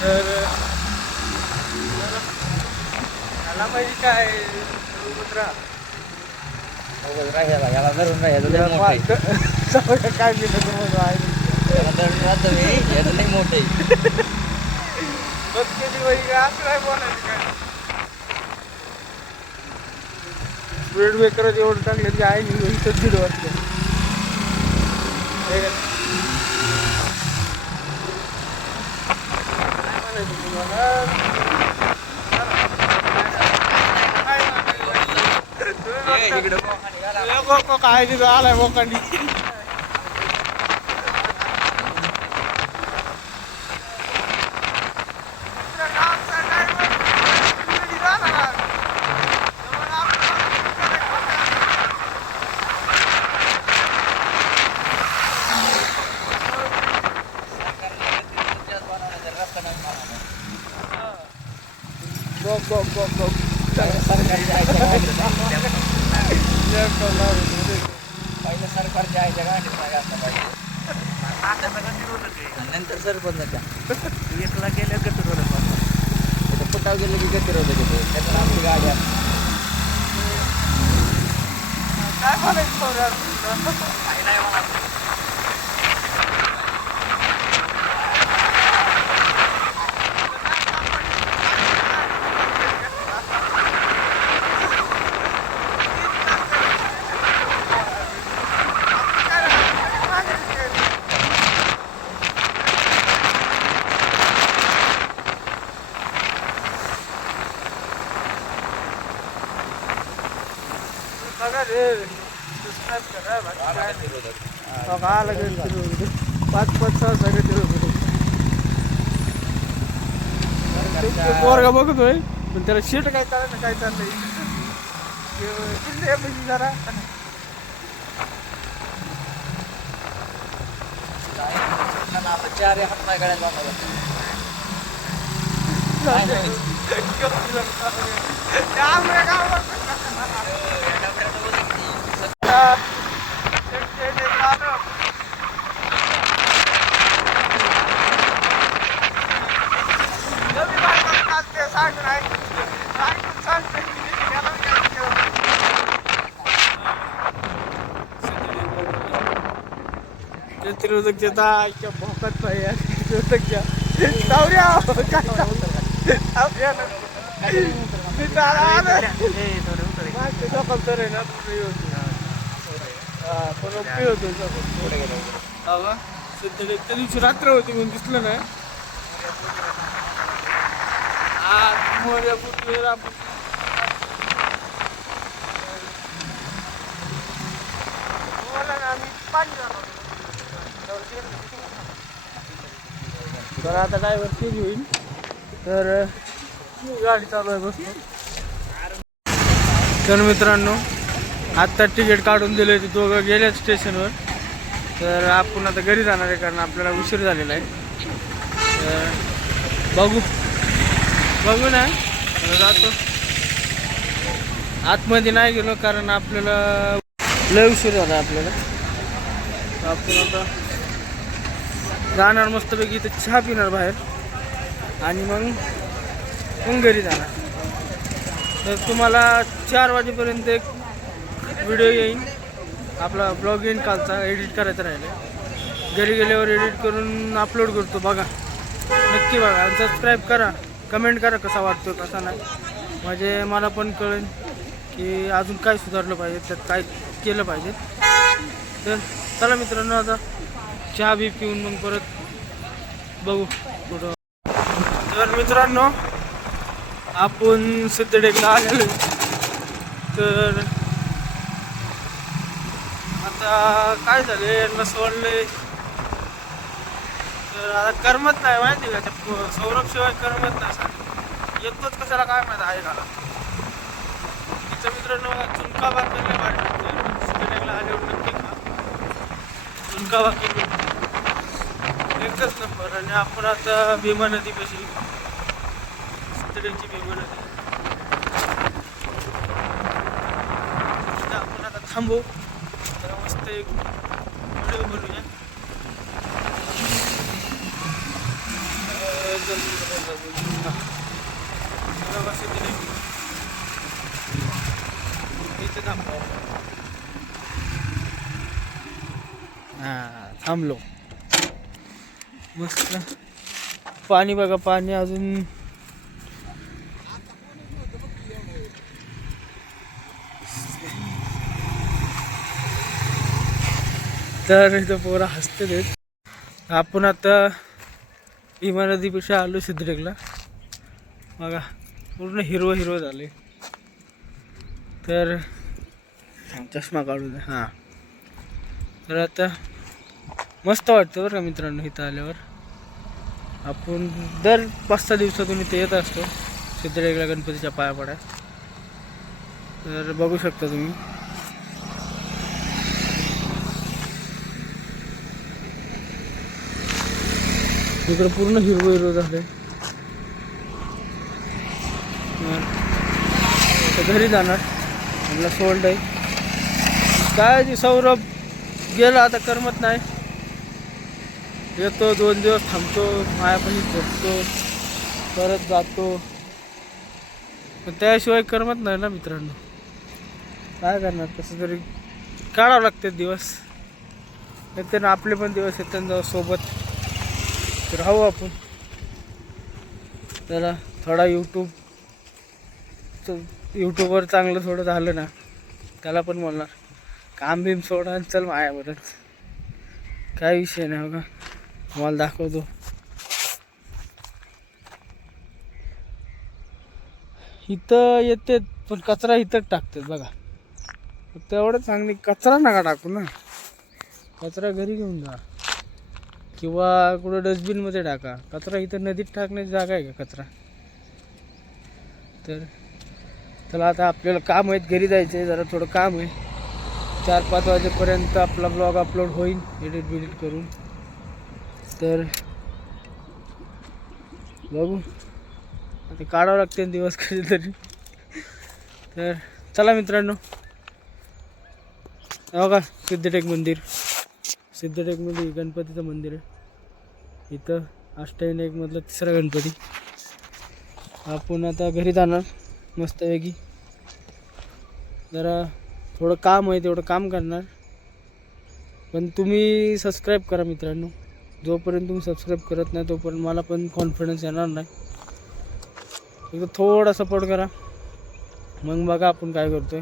तर याला माहिती काय याला धरून राहायचं काय मी म्हणून आहे नाही मोठे असं काय बोलायचं काय स्पीड ब्रेकर एवढं टाकलं की आहे मी इथं दीड वाटतं काय तिथं आलाय मोकांडी सरकारच्या आहे नंतर सरपंचाच्या एकला गेल्या गटर फुटाव गेलं की गती होतं त्याच्यात आमची गाडी असते काय म्हणायचं काही नाही म्हणा बघा रे सबस्क्राईब करा काय लागेल 5-5 6 पोरगा बघतोय पण त्याला शेट काय चाललं काय चाललंय जरा चार हात नाही गाड्या प्रतिरोधकता भोकत पाहिजे त्या दिवशी रात्र होती म्हणून दिसलं नाही तर आता ड्रायव्हर चेंज होईल तर गाडी चालू आहे बसतो तर मित्रांनो आत्ता तिकीट काढून दिले ते दोघं गेले स्टेशनवर तर आपण आता घरी जाणार आहे कारण आपल्याला उशीर झालेला आहे तर बघू ना जातो आतमध्ये नाही गेलो कारण आपल्याला लय उशीर झाला आपल्याला आपण आता जाणार मस्तपैकी इथं चहा पिणार बाहेर आणि मग घरी जाणार तर तुम्हाला 4 वाजेपर्यंत एक व्हिडिओ येईल आपला ब्लॉग येईन कालचा एडिट करायचा राहिला घरी गेल्यावर एडिट करून अपलोड करतो बघा नक्की बघा आणि सबस्क्राईब करा कमेंट करा कसा वाटतो कसा नाही म्हणजे मला पण कळेल की अजून काय सुधारलं पाहिजे त्यात काय केलं पाहिजे तर चला मित्रांनो आता चहा बी पिऊन मग परत बघू कुठं तर मित्रांनो आपण सिद्धटेकला आलेलो तर आता काय झालं यांना सोडले तर आता करमत नाही माहिती का त्या सौरभ शिवाय करमत नाही सर येतोच कशाला काय माहिती आहे का तिचं मित्रांनो झुणका भाकर लय भारी लागते सिद्धटेकला आल्यावर नक्की खा झुणका भाकर एकच नंबर आणि आपण आता भीमा नदीपाशी सिद्धटेकची भीमा नदी आपण आता थांबू तर मस्त एक व्हिडिओ बनवूया. थांबलो मस्त. पाणी बघा, पाणी अजून तर इथं पोरं हसते देत. आपण आता भीमा नदीपेक्षा आलो सिद्धटेकला. बघा पूर्ण हिरवं हिरवं झाले. तर चष्मा काढून द्या. हां, तर आता मस्त वाटतं बरं का मित्रांनो इथं आल्यावर. आपण दर 5-6 दिवसातून इथे येत असतो सिद्धटेकला गणपतीच्या पाया पडाय. तर बघू शकता तुम्ही. इकडं पूर्ण हिरवं हिरवं झालंय. घरी जाणार, मला सोल्ड आहे काय. जी सौरभ गेला आता, करमत नाही. येतो 2 दिवस थांबतो, मायापाशी झोपतो, परत जातो. पण त्याशिवाय करमत नाही ना मित्रांनो. काय करणार, कसं तरी काढावं लागते दिवस. येते ना आपले पण दिवस येतात ना सोबत. तर राहू आपण जरा थोडा यूट्यूबवर चांगलं थोडं झालं ना, त्याला पण बोलणार काम बिम सोडा आणि चल मायावरच. काय विषय नाही बघा, तुम्हाला दाखवतो. इथं येते पण कचरा इथंच टाकतात बघा. फक्त एवढं चांगली कचरा नका टाकू ना. कचरा घरी घेऊन जा किंवा कुठं डस्टबिनमध्ये टाका. कचरा इथं नदीत टाकण्याची जागा आहे का कचरा? तर चला आता आपल्याला काम आहेत, घरी जायचं आहे. जरा थोडं काम आहे. 4-5 वाजेपर्यंत आपला ब्लॉग अपलोड होईल एडिट करून. तर बघू आता काढावं लागते दिवस कधीतरी. तर चला मित्रांनो, बघा सिद्धटेक मंदिर. सिद्धटेकमध्ये गणपतीचं मंदिर आहे. इथं अष्टविनायकमधला 3रा गणपती. आपण आता घरी जाणार मस्तपैकी. जरा थोडं काम आहे, तेवढं काम करणार. पण तुम्ही सबस्क्राईब करा मित्रांनो. जोपर्यंत तुम्ही सबस्क्राईब करत नाही तोपर्यंत मला पण कॉन्फिडन्स येणार नाही. एकदा थोडा सपोर्ट करा, मग बघा आपण काय करतोय.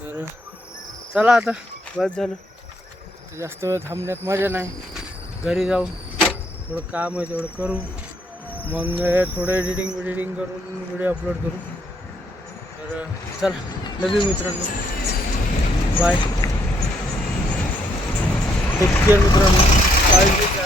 तर चला आता बस झालं, जास्त वेळ थांबण्यात मजा नाही. घरी जाऊ, थोडं काम आहे तेवढं करू, मग थोडं एडिटिंग करून व्हिडिओ अपलोड करू. तर चला, लव यू मित्रांनो, बाय, टेक केअर मित्रांनो, काळजी घ्या.